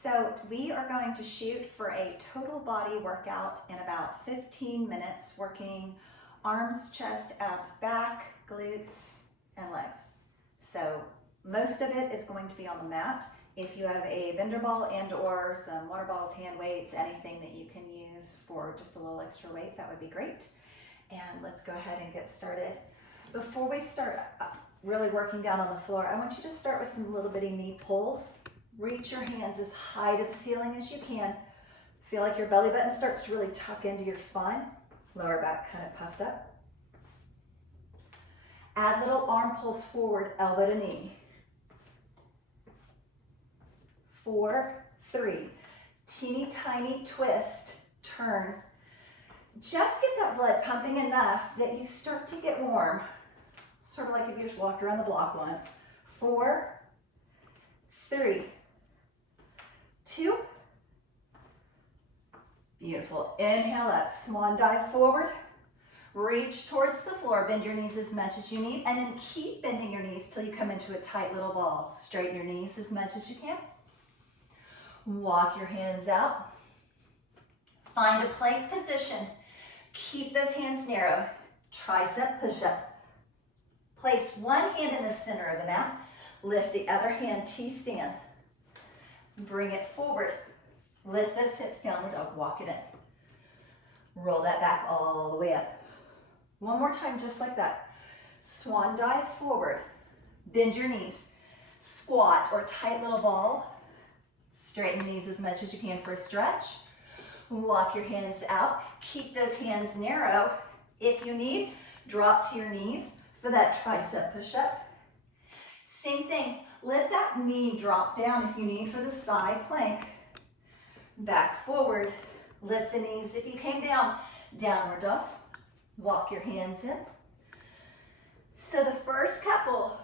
So we are going to shoot for a total body workout in about 15 minutes, working arms, chest, abs, back, glutes, and legs. So most of it is going to be on the mat. If you have a bender ball and or some water balls, hand weights, anything that you can use for just a little extra weight, that would be great. And let's go ahead and get started. Before we start really working down on the floor, I want you to start with some little bitty knee pulls. Reach your hands as high to the ceiling as you can. Feel like your belly button starts to really tuck into your spine. Lower back kind of puffs up. Add little arm pulls forward, elbow to knee. 4, 3. Teeny tiny twist, turn. Just get that blood pumping enough that you start to get warm. Sort of like if you just walked around the block once. 4, 3, 2. Beautiful. Inhale up, swan dive forward. Reach towards the floor, bend your knees as much as you need, and then keep bending your knees till you come into a tight little ball. Straighten your knees as much as you can. Walk your hands out. Find a plank position. Keep those hands narrow. Tricep push-up. Place one hand in the center of the mat. Lift the other hand, T-stand. Bring it forward. Lift those hips, downward dog, walk it in. Roll that back all the way up. One more time, just like that. Swan dive forward. Bend your knees. Squat or tight little ball. Straighten the knees as much as you can for a stretch. Walk your hands out. Keep those hands narrow. If you need, drop to your knees for that tricep push-up. Same thing. Let that knee drop down if you need for the side plank. Back forward. Lift the knees if you came down. Downward dog. Walk your hands in. So the first couple,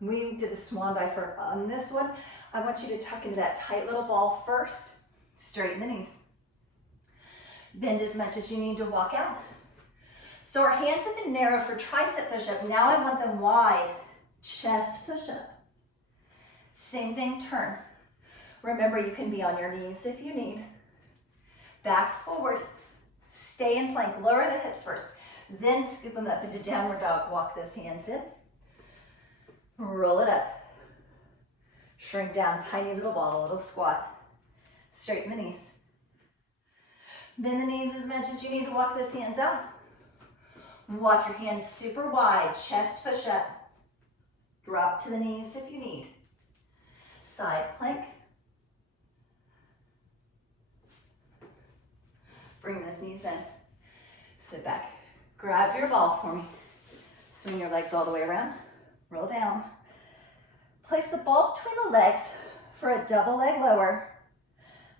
we did the swan dive for. On this one, I want you to tuck into that tight little ball first. Straighten the knees. Bend as much as you need to walk out. So our hands have been narrow for tricep push-up. Now I want them wide. Chest push-up. Same thing, turn. Remember, you can be on your knees if you need. Back forward. Stay in plank. Lower the hips first. Then scoop them up into downward dog. Walk those hands in. Roll it up. Shrink down, tiny little ball, a little squat. Straighten the knees. Bend the knees as much as you need to walk those hands out. Walk your hands super wide. Chest push up. Drop to the knees if you need. Side plank. Bring those knees in. Sit back. Grab your ball for me. Swing your legs all the way around. Roll down. Place the ball between the legs for a double leg lower.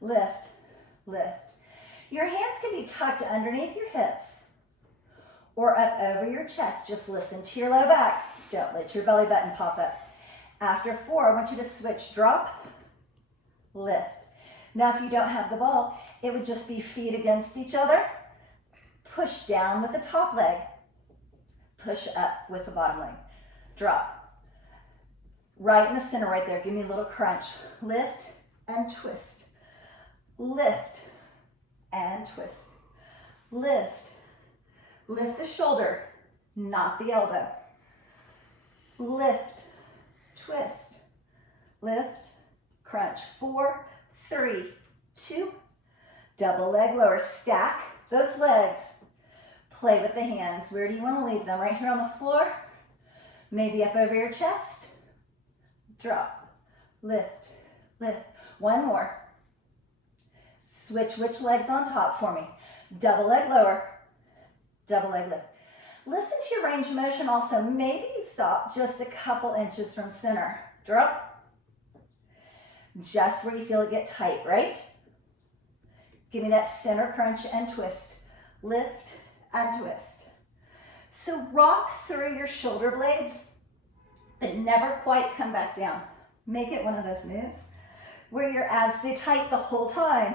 Lift, lift. Your hands can be tucked underneath your hips or up over your chest. Just listen to your low back. Don't let your belly button pop up. After 4, I want you to switch, drop, lift. Now, if you don't have the ball, it would just be feet against each other. Push down with the top leg. Push up with the bottom leg. Drop. Right in the center right there. Give me a little crunch. Lift and twist. Lift and twist. Lift. Lift the shoulder, not the elbow. Lift, twist, lift, crunch. 4, 3, 2, double leg lower. Stack those legs. Play with the hands. Where do you want to leave them? Right here on the floor? Maybe up over your chest. Drop, lift, lift. One more. Switch which leg's on top for me. Double leg lower, double leg lift. Listen to your range of motion also. Maybe you stop just a couple inches from center. Drop. Just where you feel it get tight, right? Give me that center crunch and twist. Lift and twist. So rock through your shoulder blades, but never quite come back down. Make it one of those moves where your abs stay tight the whole time.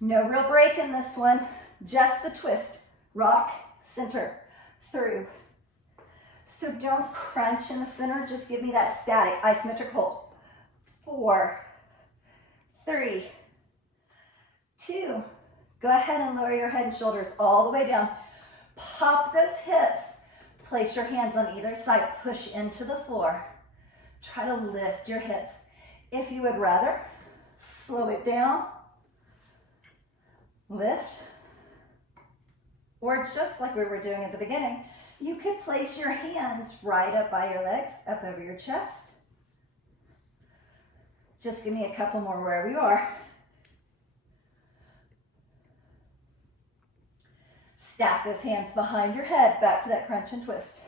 No real break in this one, just the twist. Rock, center, through. So don't crunch in the center, just give me that static isometric hold. 4, 3, 2. Go ahead and lower your head and shoulders all the way down. Pop those hips. Place your hands on either side. Push into the floor. Try to lift your hips. If you would rather, slow it down. Lift. Or just like we were doing at the beginning, you could place your hands right up by your legs, up over your chest. Just give me a couple more wherever you are. Stack those hands behind your head, back to that crunch and twist.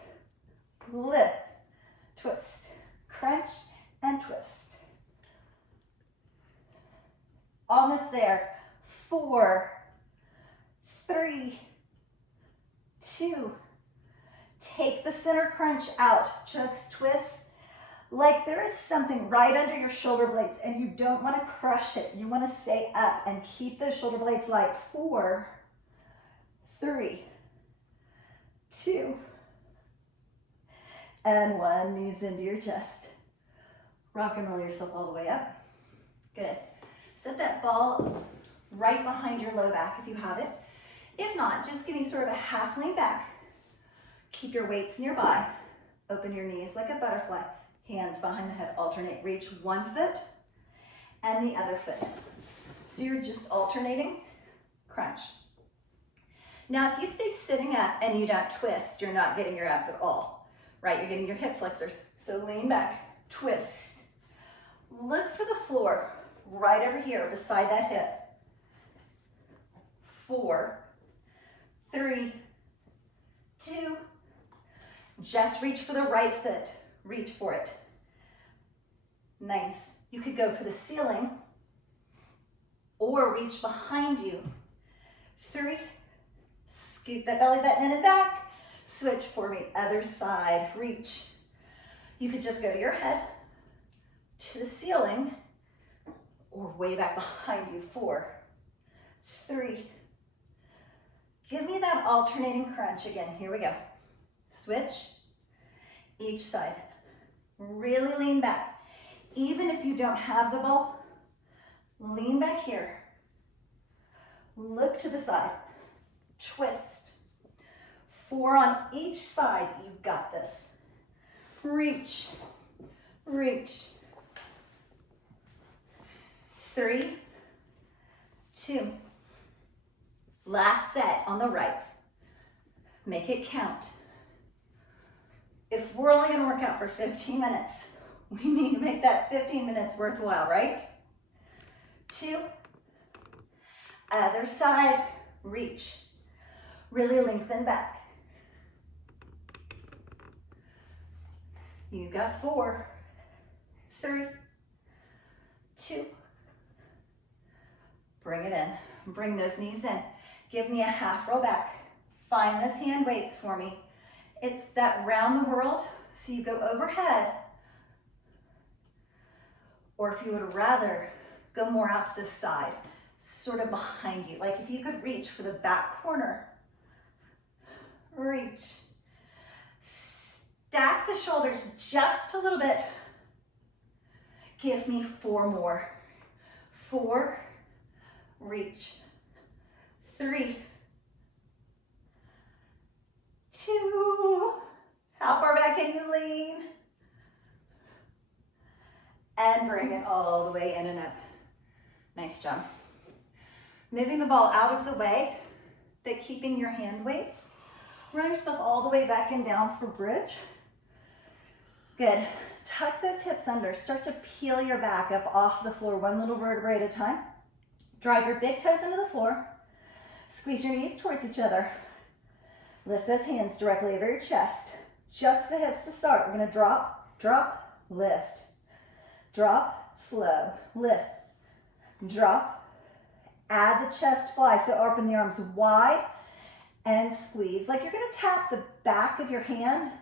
Lift, twist, crunch, and twist. Almost there. 4, 3, 2. Take the center crunch out. Just twist like there is something right under your shoulder blades and you don't want to crush it. You want to stay up and keep those shoulder blades light. 4, 3, 2, and 1. Knees into your chest. Rock and roll yourself all the way up. Good. Set that ball right behind your low back if you have it. If not, just give me sort of a half lean back. Keep your weights nearby. Open your knees like a butterfly. Hands behind the head. Alternate. Reach one foot and the other foot. So you're just alternating. Crunch. Now, if you stay sitting up and you don't twist, you're not getting your abs at all, right? You're getting your hip flexors. So lean back, twist. Look for the floor right over here beside that hip. 4, 3, 2. Just reach for the right foot. Reach for it. Nice. You could go for the ceiling or reach behind you. 3. Scoot that belly button in and back. Switch for me. Other side. Reach. You could just go to your head, to the ceiling, or way back behind you. 4, 3. Give me that alternating crunch again. Here we go. Switch. Each side. Really lean back. Even if you don't have the ball, lean back here. Look to the side. Twist. 4 on each side. You've got this. Reach. Reach. 3, 2. Last set on the right. Make it count. If we're only going to work out for 15 minutes, we need to make that 15 minutes worthwhile, right? 2. Other side. Reach. Really lengthen back. You got 4, 3, 2. Bring it in. Bring those knees in. Give me a half roll back. Find those hand weights for me. It's that round the world, so you go overhead. Or if you would rather, go more out to the side, sort of behind you. Like if you could reach for the back corner. Reach. Stack the shoulders just a little bit. Give me 4 more. 4, reach. 3, 2. How far back can you lean? And bring it all the way in and up. Nice job. Moving the ball out of the way, but keeping your hand weights. Roll yourself all the way back and down for bridge. Good. Tuck those hips under. Start to peel your back up off the floor, one little vertebrae at a time. Drive your big toes into the floor. Squeeze your knees towards each other. Lift those hands directly over your chest. Just the hips to start. We're going to drop, drop, lift. Drop, slow, lift. Drop. Add the chest fly, so open the arms wide and squeeze. Like you're going to tap the back of your hand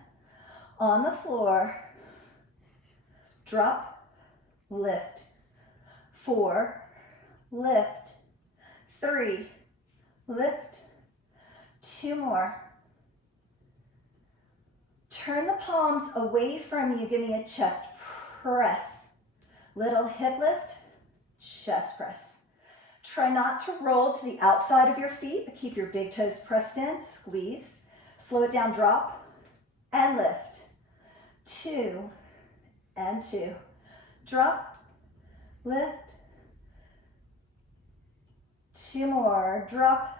on the floor. Drop, lift. 4, lift. 3, lift. 2 more. Turn the palms away from you. Give me a chest press. Little hip lift chest press. Try not to roll to the outside of your feet, but keep your big toes pressed in, squeeze. Slow it down, drop, and lift. 2 and 2. Drop, lift. 2 more, drop,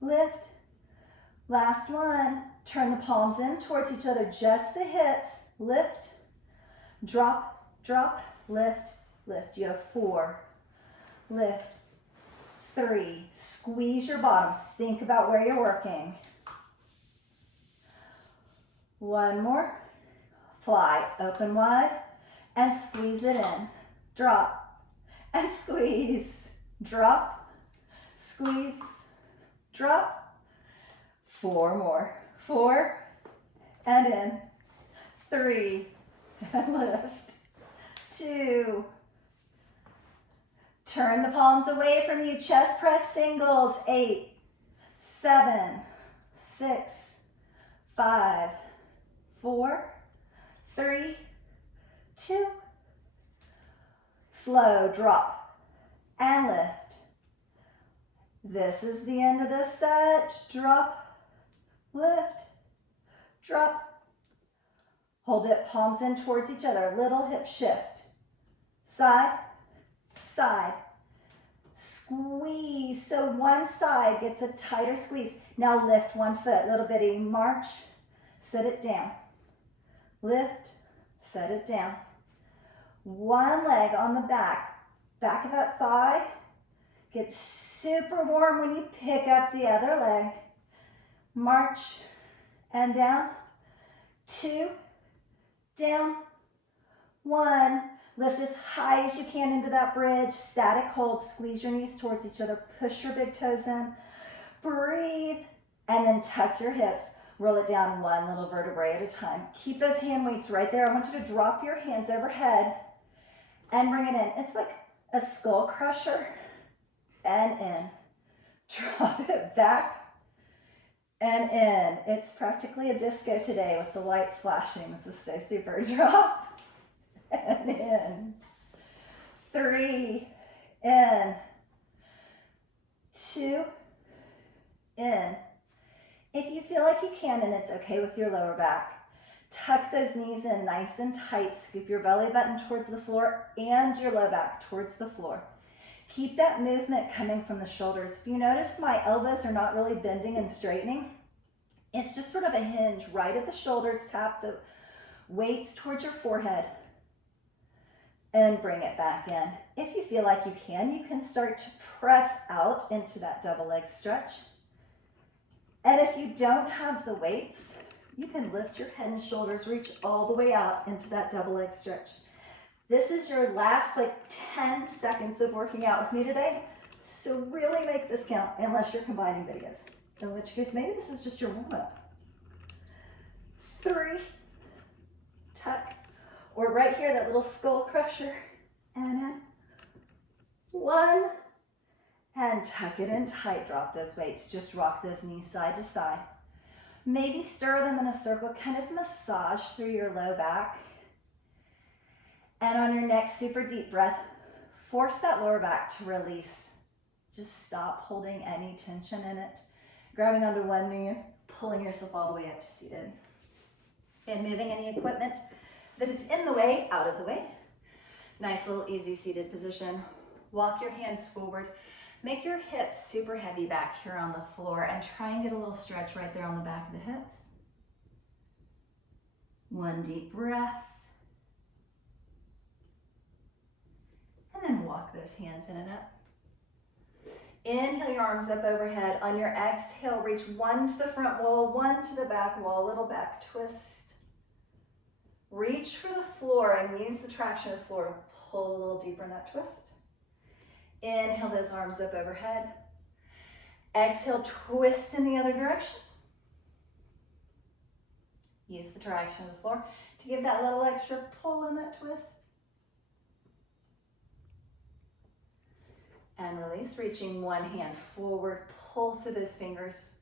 lift. Last one. Turn the palms in towards each other, just the hips. Lift, drop, drop, lift, lift. You have 4. Lift. 3. Squeeze your bottom. Think about where you're working. 1 more. Fly. Open wide and squeeze it in. Drop and squeeze. Drop, squeeze, drop. 4 more. 4 and in. 3 and lift. 2. Turn the palms away from you. Chest press singles. 8, 7, 6, 5, 4, 3, 2. Slow drop and lift. This is the end of this set. Drop, lift, drop. Hold it, palms in towards each other. Little hip shift. Side, side. Squeeze, so one side gets a tighter squeeze. Now lift one foot, little bitty march. Set it down. Lift, set it down. One leg on the back. Back of that thigh gets super warm when you pick up the other leg. March and down. 2, down. 1. Lift as high as you can into that bridge. Static hold. Squeeze your knees towards each other. Push your big toes in. Breathe. And then tuck your hips. Roll it down one little vertebrae at a time. Keep those hand weights right there. I want you to drop your hands overhead and bring it in. It's like a skull crusher. And in. Drop it back and in. It's practically a disco today with the lights flashing. This is so super. Drop. And in. 3, in. 2, in. If you feel like you can, and it's okay with your lower back, tuck those knees in nice and tight. Scoop your belly button towards the floor and your low back towards the floor. Keep that movement coming from the shoulders. If you notice my elbows are not really bending and straightening, it's just sort of a hinge right at the shoulders. Tap the weights towards your forehead and bring it back in. If you feel like you can start to press out into that double leg stretch. And if you don't have the weights, you can lift your head and shoulders, reach all the way out into that double leg stretch. This is your last 10 seconds of working out with me today. So really make this count, unless you're combining videos. In which case, maybe this is just your warm-up. 3, tuck. Or right here, that little skull crusher. And in. 1. And tuck it in tight. Drop those weights. Just rock those knees side to side. Maybe stir them in a circle. Kind of massage through your low back. And on your next super deep breath, force that lower back to release. Just stop holding any tension in it. Grabbing onto one knee and pulling yourself all the way up to seated. And moving any equipment that is in the way, out of the way. Nice little easy seated position. Walk your hands forward. Make your hips super heavy back here on the floor and try and get a little stretch right there on the back of the hips. One deep breath. And then walk those hands in and up. Inhale your arms up overhead. On your exhale, reach one to the front wall, one to the back wall, little back twist. Reach for the floor and use the traction of the floor to pull a little deeper in that twist. Inhale those arms up overhead. Exhale, twist in the other direction. Use the traction of the floor to give that little extra pull in that twist. And release, reaching one hand forward, pull through those fingers.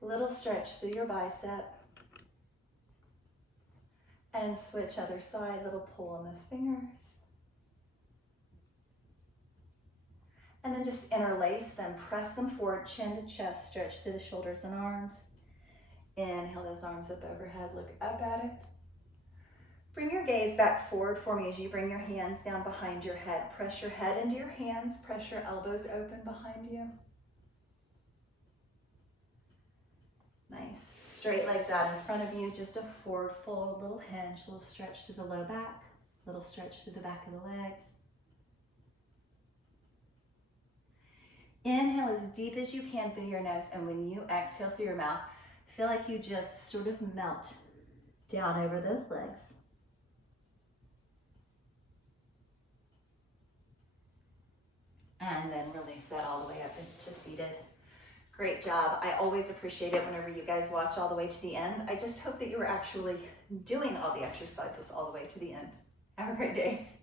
Little stretch through your bicep. And switch other side, little pull on those fingers. And then just interlace them, press them forward, chin to chest, stretch through the shoulders and arms. Inhale those arms up overhead, look up at it. Bring your gaze back forward for me as you bring your hands down behind your head. Press your head into your hands, press your elbows open behind you. Nice. Straight legs out in front of you, just a forward fold, little hinge, little stretch through the low back, little stretch through the back of the legs. Inhale as deep as you can through your nose, and when you exhale through your mouth, feel like you just sort of melt down over those legs. And then release that all the way up into seated. Great job. I always appreciate it whenever you guys watch all the way to the end. I just hope that you were actually doing all the exercises all the way to the end. Have a great day.